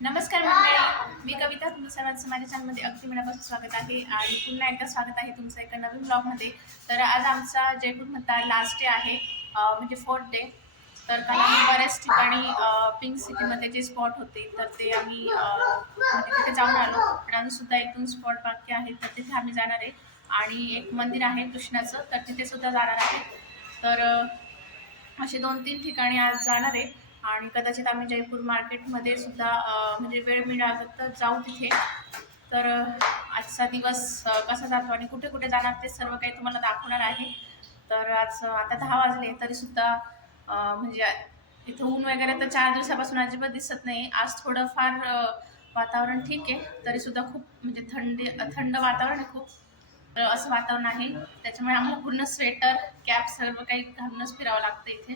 नमस्कार मंडळी. मी कविता तुमचं सर्वांचं माझ्या चॅनलमध्ये अगदी मनापासून स्वागत आहे आणि पुन्हा एकदा स्वागत आहे तुमचं एका नवीन ब्लॉगमध्ये. तर आज आमचा जयपूर जयपूरमधला लास्ट डे आहे म्हणजे फोर्थ डे तर काल आम्ही बऱ्याच ठिकाणी पिंक सिटीमध्ये जे स्पॉट होते तर ते आम्ही म्हणजे तिथे जाऊन आलो. पण अजून सुद्धा एक दोन स्पॉट बाकी आहेत तर तिथे आम्ही जाणार आहे. आणि एक मंदिर आहे कृष्णाचं तर तिथे सुद्धा जाणार आहे. तर असे दोन तीन ठिकाणी आज जाणार आहे. आणि कदाचित आम्ही जयपूर मार्केटमध्ये सुद्धा म्हणजे वेळ मिळाला तर जाऊ तिथे. तर आजचा दिवस कसा जातो आणि कुठे कुठे जाणार ते सर्व काही तुम्हाला दाखवणार आहे. तर आज आता दहा वाजले तरीसुद्धा म्हणजे इथं ऊन वगैरे तर चार दिवसापासून अजिबात दिसत नाही. आज थोडंफार वातावरण ठीक आहे. तरीसुद्धा खूप म्हणजे थंडी थंड वातावरण आहे खूप. तर असं वातावरण आहे. त्याच्यामुळे आम्हाला पूर्ण स्वेटर कॅप सर्व काही घालूनच फिरावं लागतं इथे.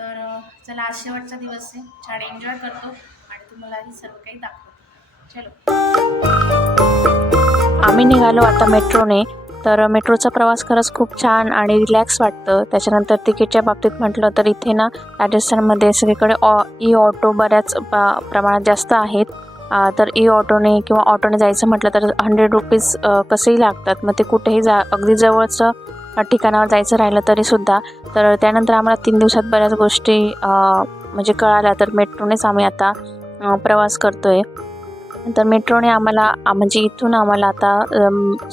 तर चला आज शेवटचा दिवस आहे. छान एन्जॉय करतो आणि तुम्हालाही सर्व काही दाखवतो. चलो. आम्ही निघालो आता मेट्रोने. तर मेट्रोचा प्रवास खरंच खूप छान आणि रिलॅक्स वाटतं. त्याच्यानंतर तिकीटच्या बाबतीत म्हटलं तर इथे ना राजस्थानमध्ये सगळीकडे ऑ ई ऑटो बऱ्याच प्रमाणात जास्त आहेत. तर ई ऑटोने किंवा ऑटोने जायचं म्हटलं तर हंड्रेड रुपीज कसेही लागतात. मग ते कुठेही जा अगदी जवळचं ठिकाणावर जायचं राहिलं तरीसुद्धा तर त्यानंतर आम्हाला तीन दिवसात बऱ्याच गोष्टी म्हणजे कळाल्या. तर मेट्रोनेच आम्ही आता प्रवास करतो आहे तर मेट्रोने आम्हाला म्हणजे इथून आम्हाला आता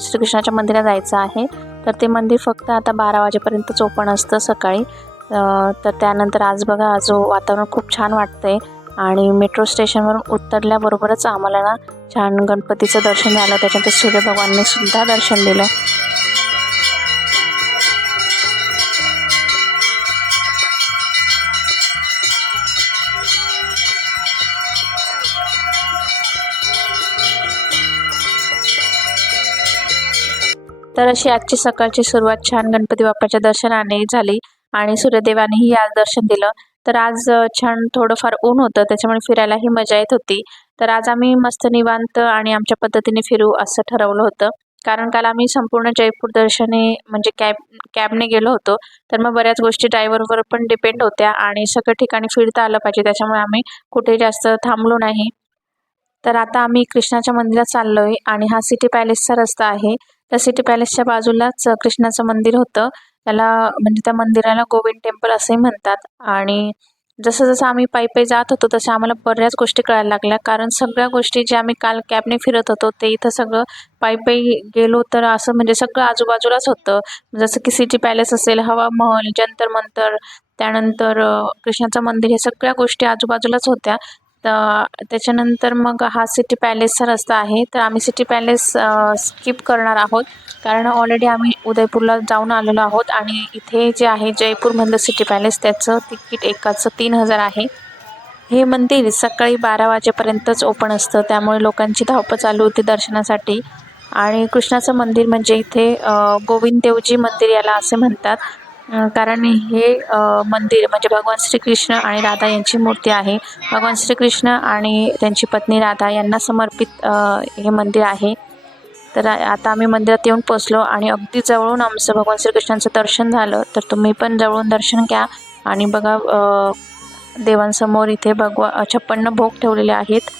श्रीकृष्णाच्या मंदिरात जायचं आहे. तर ते मंदिर फक्त आता बारा वाजेपर्यंतच ओपन असतं सकाळी. तर त्यानंतर आज बघा जो हो, वातावरण खूप छान वाटतंय. आणि मेट्रो स्टेशनवरून उतरल्याबरोबरच आम्हाला ना छान गणपतीचं दर्शन झालं. त्याच्यानंतर सूर्यभगवानने सुद्धा दर्शन दिलं. तर अशी आजची सकाळची सुरुवात छान गणपती बाप्पाच्या दर्शनाने झाली आणि सूर्यदेवानेही आज दर्शन दिलं. तर आज छान थोडंफार ऊन होतं त्याच्यामुळे फिरायलाही मजा येत होती. तर आज आम्ही मस्त निवांत आणि आमच्या पद्धतीने फिरू असं ठरवलं होतं. कारण काल आम्ही संपूर्ण जयपूर दर्शने म्हणजे कॅब कॅबने गेलो होतो. तर मग बऱ्याच गोष्टी ड्रायव्हरवर पण डिपेंड होत्या आणि सगळ्या ठिकाणी फिरता आलं पाहिजे त्याच्यामुळे आम्ही कुठे जास्त थांबलो नाही. तर आता आम्ही कृष्णाच्या मंदिरात चाललो आहे आणि हा सिटी पॅलेसचा रस्ता आहे. त्या सिटी पॅलेसच्या बाजूलाच कृष्णाचं मंदिर होतं. त्याला म्हणजे त्या मंदिराला गोविंद टेम्पल असे म्हणतात. आणि जसं जसं आम्ही पायी पायी जात होतो तसं आम्हाला बऱ्याच गोष्टी कळायला लागल्या. कारण सगळ्या गोष्टी ज्या आम्ही काल कॅबने फिरत होतो ते इथं सगळं पायी पायी गेलो तर असं म्हणजे सगळं आजूबाजूलाच होतं. जसं की सिटी पॅलेस असेल हवा महल जंतर मंतर त्यानंतर कृष्णाचं मंदिर हे सगळ्या गोष्टी आजूबाजूलाच होत्या. तर त्याच्यानंतर मग हा सिटी पॅलेसचा रस्ता आहे. तर आम्ही सिटी पॅलेस स्किप करणार आहोत. कारण ऑलरेडी आम्ही उदयपूरला जाऊन आलेलो आहोत आणि इथे जे आहे जयपूरमधलं सिटी पॅलेस त्याचं तिकीट एकाचं तीन हजार आहे. हे मंदिर सकाळी बारा वाजेपर्यंतच ओपन असतं. त्यामुळे लोकांची धावपळ चालू होती दर्शनासाठी. आणि कृष्णाचं मंदिर म्हणजे इथे गोविंद देवजी मंदिर याला असे म्हणतात. कारण हे मंदिर म्हणजे भगवान श्रीकृष्ण आणि राधा यांची मूर्ती आहे. भगवान श्रीकृष्ण आणि त्यांची पत्नी राधा यांना समर्पित हे मंदिर आहे. तर आता आम्ही मंदिरात येऊन पोचलो आणि अगदी जवळून आमचं भगवान श्रीकृष्णांचं दर्शन झालं. तर तुम्ही पण जवळून दर्शन घ्या आणि बघा देवांसमोर इथे भगवा छप्पन्न भोग ठेवलेले आहेत.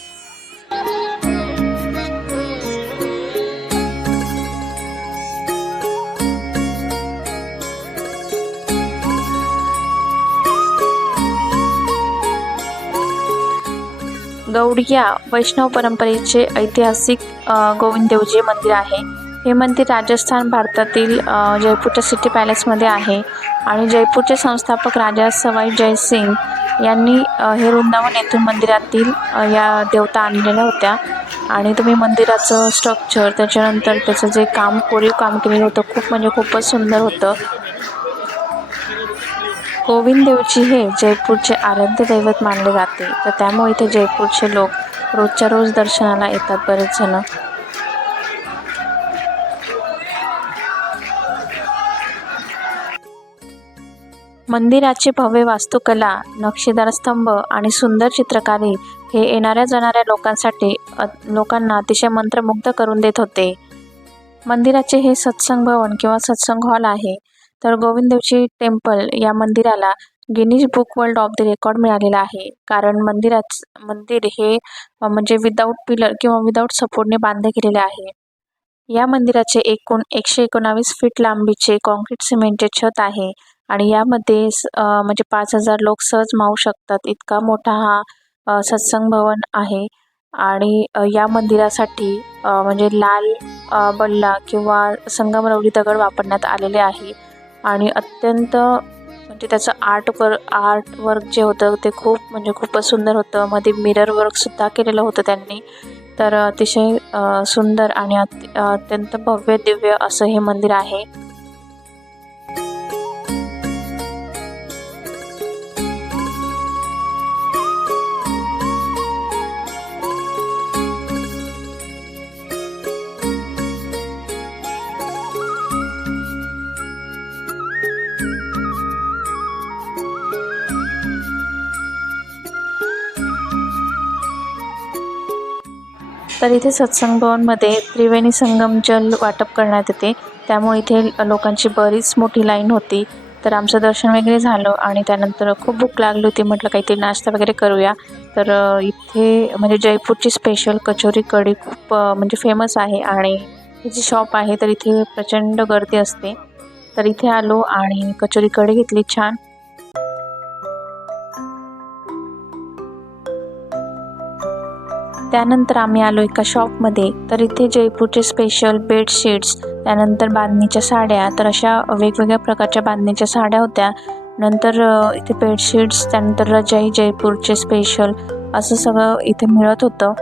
गौडिया वैष्णव परंपरेचे ऐतिहासिक गोविंददेवजी मंदिर आहे. हे मंदिर राजस्थान भारतातील जयपूरच्या सिटी पॅलेसमध्ये आहे आणि जयपूरचे संस्थापक राजा सवाई जयसिंग यांनी हे वृंदावन येथून मंदिरातील या देवता आणलेल्या होत्या. आणि तुम्ही मंदिराचं स्ट्रक्चर त्याच्यानंतर त्याचं जे काम कोरीव काम केलेलं होतं खूप म्हणजे खूपच सुंदर होतं. गोविंद देवजी हे जयपूरचे आराध्य दैवत मानले जाते. तर त्यामुळे इथे जयपूरचे लोक रोजच्या रोज दर्शनाला येतात बरेच जण. मंदिराची भव्य वास्तुकला नक्षीदार स्तंभ आणि सुंदर चित्रकारी हे येणाऱ्या जाणाऱ्या लोकांसाठी लोकांना अतिशय मंत्रमुग्ध करून देत होते. मंदिराचे हे सत्संग भवन किंवा सत्संग हॉल आहे. तर गोविंद देवजी टेम्पल या मंदिराला Guinness book world of the record मिळालेला आहे. कारण मंदिराच मंदिर हे म्हणजे विदाऊट पिलर किंवा विदाऊट सपोर्टने बांधले गेलेले आहे. या मंदिराचे एकूण एकशे एकोणावीस फीट लांबीचे कॉन्क्रीट सिमेंटचे छत आहे आणि यामध्ये म्हणजे पाच हजार लोक सहज मावू शकतात. इतका मोठा हा सत्संग भवन आहे आणि या मंदिरासाठी म्हणजे लाल बल्ला किंवा संगमरवरी दगड वापरण्यात आलेले आहे. आणि अत्यंत म्हणजे त्याचं आर्ट वर आर्ट वर्क जे होतं ते खूप म्हणजे खूपच सुंदर होतं. मध्ये मिरर वर्कसुद्धा केलेलं होतं त्यांनी. तर अतिशय सुंदर आणि अत्यंत भव्य दिव्य असं हे मंदिर आहे. तर इथे सत्संग भवनमध्ये त्रिवेणी संगम जल वाटप करण्यात येते. त्यामुळे इथे लोकांची बरीच मोठी लाईन होती. तर आमचं दर्शन वगैरे झालं आणि त्यानंतर खूप भूक लागली होती. म्हटलं काहीतरी नाश्ता वगैरे करूया. तर इथे म्हणजे जयपूरची स्पेशल कचोरी कढी खूप म्हणजे फेमस आहे आणि हे जी शॉप आहे. तर इथे प्रचंड गर्दी असते. तर इथे आलो आणि कचोरी कढी घेतली छान. त्यानंतर आम्ही आलो एका शॉपमध्ये. तर इथे जयपूरचे स्पेशल बेडशीट्स त्यानंतर बांधणीच्या साड्या तर अशा वेगवेगळ्या प्रकारच्या बांधणीच्या साड्या होत्या. नंतर इथे बेडशीट्स त्यानंतर रजाई जयपूरचे स्पेशल असं सगळं इथे मिळत होतं.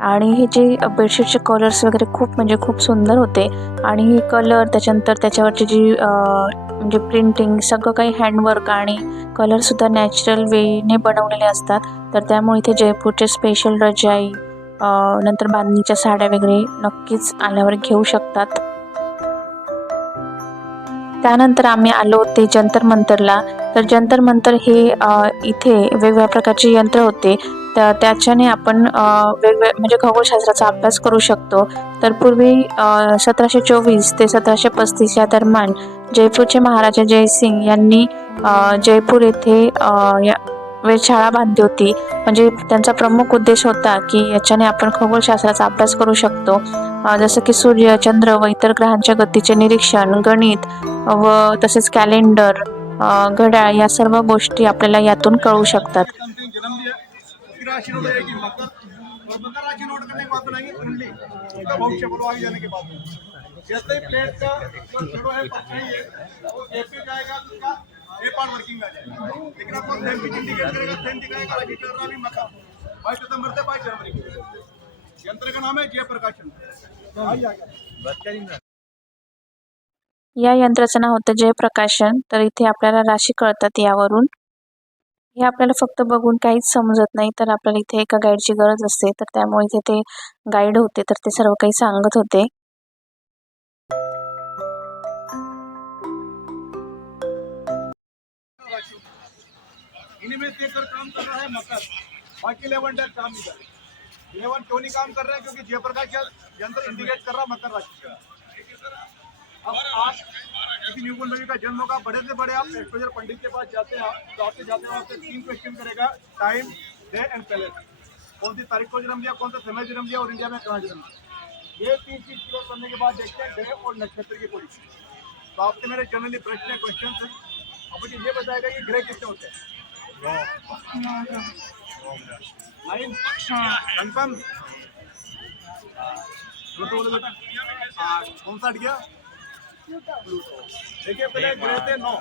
आणि हे जे बेडशीटचे कलर्स वगैरे खूप म्हणजे खूप सुंदर होते. आणि हे कलर त्याच्यानंतर त्याच्यावरची जी म्हणजे प्रिंटिंग सगळं काही हँडवर्क आणि कलरसुद्धा नॅचरल वेने बनवलेले असतात. तर त्यामुळे इथे जयपूरचे स्पेशल रजाई नंतर बांधणीच्या साड्या वगैरे नक्कीच आल्यावर घेऊ शकतात. त्यानंतर आम्ही आलो ते जंतर मंतरला. तर जंतर मंतर हे इथे वेगवेगळ्या प्रकारचे यंत्र होते. तर त्याच्याने आपण वेगवेगळ्या म्हणजे खगोलशास्त्राचा अभ्यास करू शकतो. तर पूर्वी सतराशे चोवीस ते सतराशे पस्तीस या दरम्यान जयपूरचे महाराजा जयसिंग यांनी जयपूर येथे या वेधशाळा बांधली होती. म्हणजे त्यांचा प्रमुख उद्देश होता की याच्याने आपण खगोलशास्त्राचा अभ्यास करू शकतो. जसं की सूर्य चंद्र व इतर ग्रहांच्या गतीचे निरीक्षण गणित व तसेच कॅलेंडर घड्याळ या सर्व गोष्टी आपल्याला यातून कळू शकतात. राशि जैसे ही प्लेट का जो छड़ो है परछाई है वो एपी जाएगा तो उसका ए पार वर्किंग आ जाएगा लेकिन आपको सेम पिच इंडिकेट करेगा सेम दिखाएगा राशि कर रहा भी मका. बाईस सितंबर से बाईस जनवरी यंत्र का नाम है जय प्रकाशन. आइए आगे या यंत्राचं नाव होतं जयप्रकाशन. तर इथे आपल्याला राशी कळतात यावरून. हे आपल्याला फक्त बघून काहीच समजत नाही तर आपल्याला इथे एका गाईडची गरज असते. तर त्यामुळे इथे ते गाईड होते तर ते सर्व काही सांगत होते. इन्हीं में से एक कर काम कर रहा है मकर, बाकी इलेवन डेट काम नहीं कर रहे इलेवन क्यों नहीं काम कर रहे हैं? क्योंकि जयप्रकाश का यंत्र इंडिकेट कर रहा मकर राशि का। अब आप किसी न्यू बेबी का जन्म होगा, बड़े से बड़े आप एस्ट्रोलजर पंडित के पास जाते हैं तो आपके जाते हैं, आपसे तीन क्वेश्चन करेगा टाइम डे एंड प्लेस कौन सी तारीख को जन्म दिया कौन सा समय जन्म दिया और इंडिया में कहाँ जन्म दिया ये तीन चीज़ क्लियर करने के बाद देखते हैं डे और नक्षत्र की पोजिशन तो आपसे मेरे जनरली प्रश्न क्वेश्चन है। अब मुझे ये बताएगा कि ग्रह कितने होते हैं? कंफर्म हाँ, कौन सा देखिए पहले ग्रह थे नौ।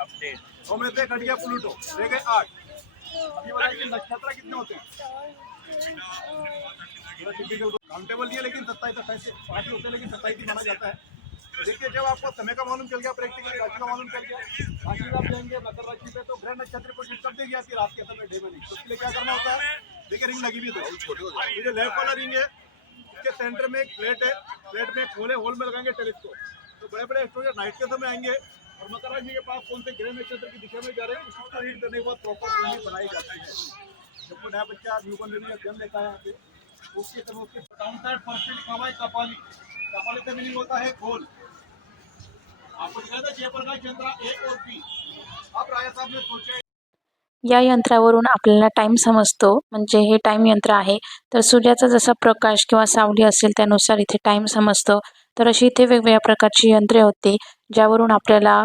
में से हट गया प्लूटो रह गए आठ। अभी कि नक्षत्र कितने होते हैं? लेकिन सत्ताईस अट्ठाईस होते हैं लेकिन सत्ताईस माना जाता है। देखिए जब आपको समय का मालूम चल गया प्रैक्टिकल राशि का मालूम चल गया राशि आप जाएँगे मकर राशि पे तो ग्रह नक्षत्र को कब देगी आपकी रात के समय डे में नहीं। तो उसके लिए क्या करना होता है? देखिए रिंग लगी भी है ये जो लेफ़्ट वाला रिंग है इसके सेंटर में एक प्लेट है। प्लेट में एक होल में लगाएँगे टेलीस्कोप तो बड़े बड़े एक्सपोजर नाइट के समय आएँगे और मकर राशि के पास कौन से ग्रह नक्षत्र की दिशा में जा रहे हैं उसको रीड करने के बाद प्रॉपर कुंडली बनाई जाती है। जब कोई नया बच्चा न्यूबॉर्न बेबी का जन्म लेता है यहाँ पे उसके समय उसके डाउन साइड फ़र्स्ट कपाली। कपाली का मीनिंग होता है गोल या यंत्रावरून आपल्याला टाईम समजतो. म्हणजे हे टाईम यंत्र आहे. तर सूर्याचा जसा प्रकाश किंवा सावली असेल त्यानुसार इथे टाईम समजतो. तर अशी इथे वेगवेगळ्या प्रकारची यंत्रे होती ज्यावरून आपल्याला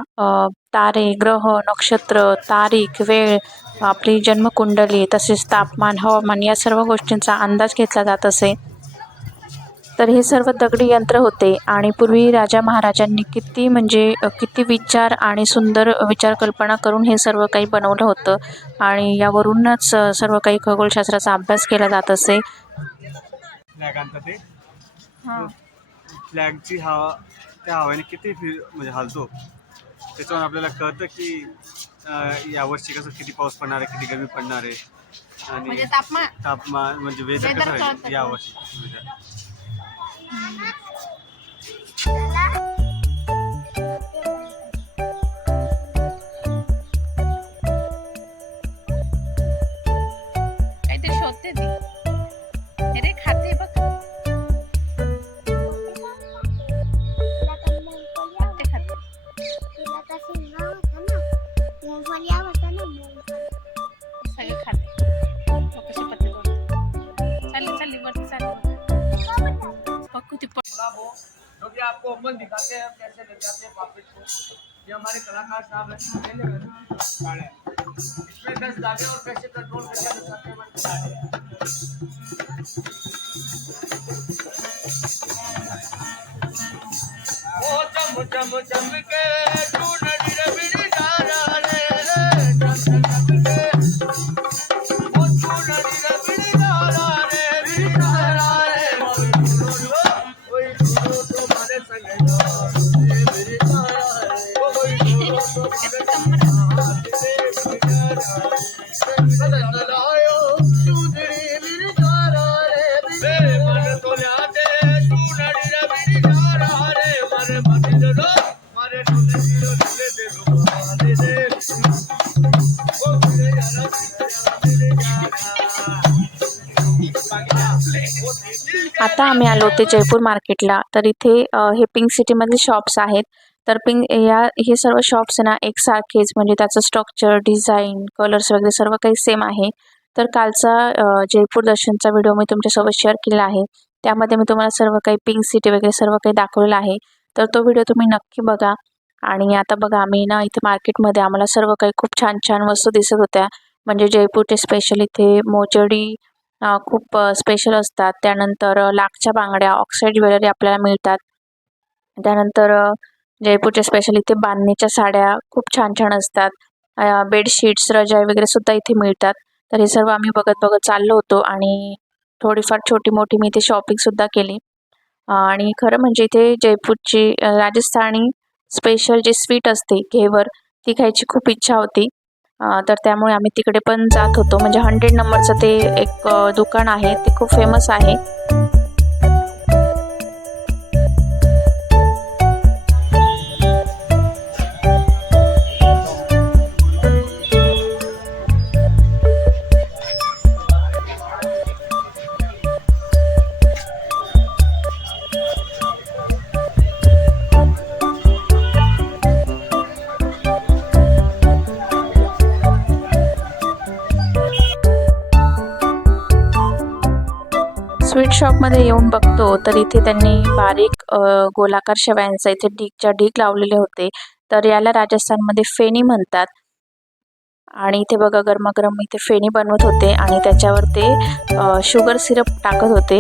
तारे ग्रह नक्षत्र तारीख वेळ आपली जन्मकुंडली तसेच तापमान हवामान या सर्व गोष्टींचा अंदाज घेतला जात असे. तर हे सर्व दगडी यंत्र होते. आणि पूर्वी राजा महाराजांनी किती म्हणजे किती विचार आणि सुंदर विचार कल्पना करून हे सर्व काही बनवलं होतं. आणि यावरूनच सर्व काही खगोलशास्त्राचा अभ्यास केला जात असे. हां. फ्लॅगची हवा त्या हवेने किती फिर म्हणजे हालतो? त्याच्यावर आपल्याला कळतं की यावर्षी कसं किती पाऊस पडणार आहे किती गरमी पडणार आहे. आणि म्हणजे तापमान? तापमान म्हणजे वेदर कसं आहे? यावर्षी? Weather. काहीतरी ا سابن دل کال اس आता आम्ही आलो होते जयपूर मार्केटला. तर इथे हे पिंक सिटीमधले शॉप्स आहेत. तर पिंक या हे सर्व शॉप्स ना एकसारखेच म्हणजे त्याचं स्ट्रक्चर डिझाईन कलर्स वगैरे सर्व काही सेम आहे. तर कालचा जयपूर दर्शनचा व्हिडिओ मी तुमच्यासोबत शेअर केला आहे. त्यामध्ये मी तुम्हाला सर्व काही पिंक सिटी वगैरे सर्व काही दाखवलेलं आहे. तर तो व्हिडिओ तुम्ही नक्की बघा. आणि आता बघा आम्ही ना इथे मार्केटमध्ये आम्हाला सर्व काही खूप छान छान वस्तू दिसत होत्या. म्हणजे जयपूरचे स्पेशल इथे मोजडी खूप स्पेशल असतात. त्यानंतर लाखच्या बांगड्या ऑक्साईड ज्वेलरी आपल्याला मिळतात. त्यानंतर जयपूरच्या स्पेशल इथे बांधणीच्या साड्या खूप छान छान असतात. बेडशीट्स रजाई वगैरे सुद्धा इथे मिळतात. तर हे सर्व आम्ही बघत बघत चाललो होतो आणि थोडीफार छोटी मोठी मी इथे शॉपिंगसुद्धा केली. आणि खरं म्हणजे इथे जयपूरची राजस्थानी स्पेशल जी स्वीट असते घेवर ती खायची खूप इच्छा होती. तर त्यामुळे आम्ही तिकडे पण जात होतो. म्हणजे हंड्रेड नंबरचं ते एक दुकान आहे ते खूप फेमस आहे. वर्कशॉपमध्ये येऊन बघतो तर इथे त्यांनी बारीक गोलाकार शेवयांचा इथे ढीगच्या ढीग लावलेले होते. तर याला राजस्थानमध्ये फेणी म्हणतात. आणि इथे बघा गरमागरम इथे फेणी बनवत होते आणि त्याच्यावर ते शुगर सिरप टाकत होते.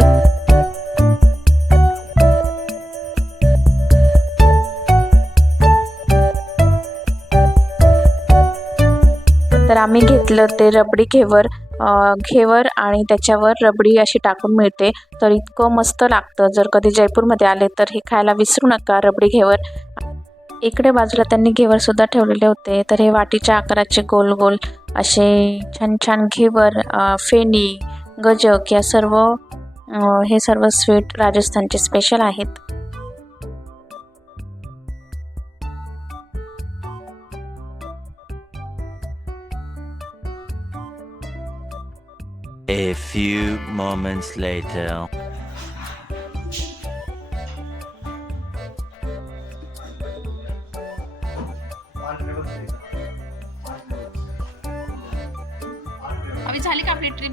आम्ही घेतलं ते रबडी घेवर घेवर आणि त्याच्यावर रबडी अशी टाकून मिळते. तर इतकं मस्त लागतं. जर कधी जयपूरमध्ये आले तर हे खायला विसरू नका रबडी घेवर. इकडे बाजूला त्यांनी घेवरसुद्धा ठेवलेले होते. तर हे वाटीच्या आकाराचे गोल गोल असे छान छान घेवर फेणी गजक या सर्व हे सर्व स्वीट राजस्थानचे स्पेशल आहेत. A few moments later.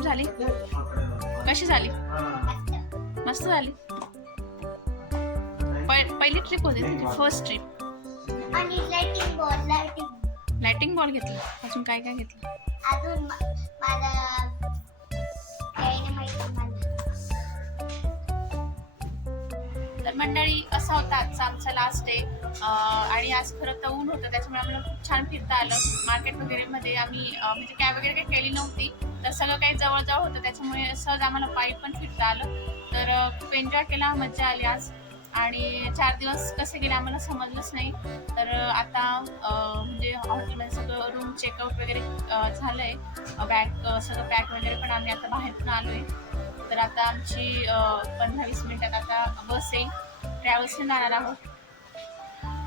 झाली कशी झाली? मस्त झाली. पहि- पहिली ट्रिप होती तुझी फर्स्ट ट्रिप आणि lighting ball lighting lighting ball घेतला. अजून काय काय घेतलं? अजून म- मला मंडळी असा होता आजचा आमचा लास्ट डे आणि आज खरं तर ऊन होतं त्याच्यामुळे आम्हाला खूप छान फिरता आलं. मार्केट वगैरे मध्ये आम्ही म्हणजे कॅब वगैरे काही केली नव्हती तर सगळं काही जवळजवळ होतं त्याच्यामुळे सहज आम्हाला पायी पण फिरता आलं. तर खूप एन्जॉय केला मज्जा आली आज. आणि चार दिवस कसे गेले आम्हाला समजलंच नाही. तर आता म्हणजे हॉटेलमध्ये सगळं रूम चेकआउट वगैरे झालं झालंय. बॅग सगळं पॅक वगैरे पण आम्ही आता बाहेर पण आलोय. तर आता आमची पंधरा वीस मिनिटात आता बस येईल. ट्रॅव्हल्सने जाणार आहोत.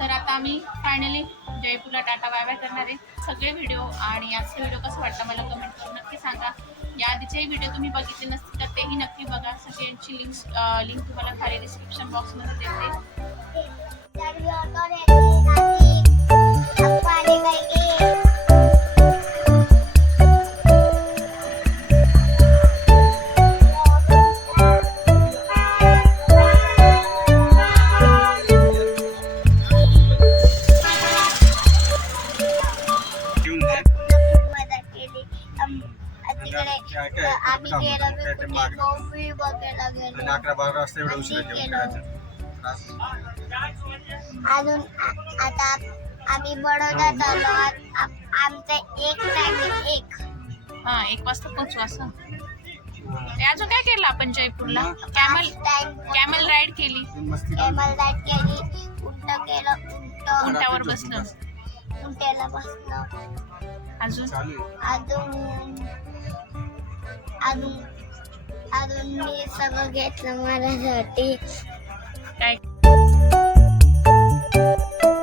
तर आता आम्ही फायनली जयपूरला टाटा बाय बाय करणार आहे. सगळे व्हिडिओ आणि आजचे व्हिडिओ कसं वाटतं मला कमेंट करून नक्की सांगा. या आधीचेही व्हिडिओ तुम्ही बघितले नसतील तर तेही नक्की बघा. सगळ्यांची लिंक्स लिंक तुम्हाला खाली डिस्क्रिप्शन बॉक्समध्ये देते. अजून आता आम्ही आ- आ- आमचं एक टाइम एक. हां एक वाजता पोहोचू असं. ते अजून काय केलं आपण जयपूरला? कॅमल कॅमल राईड केली. कॅमल राईड केली. उंट केलं उंट. उंटावर बसलं. उंट्याला बसलो. अजून? अजून अजून अजून मी सगळं घेतलं माझ्यासाठी. काय? you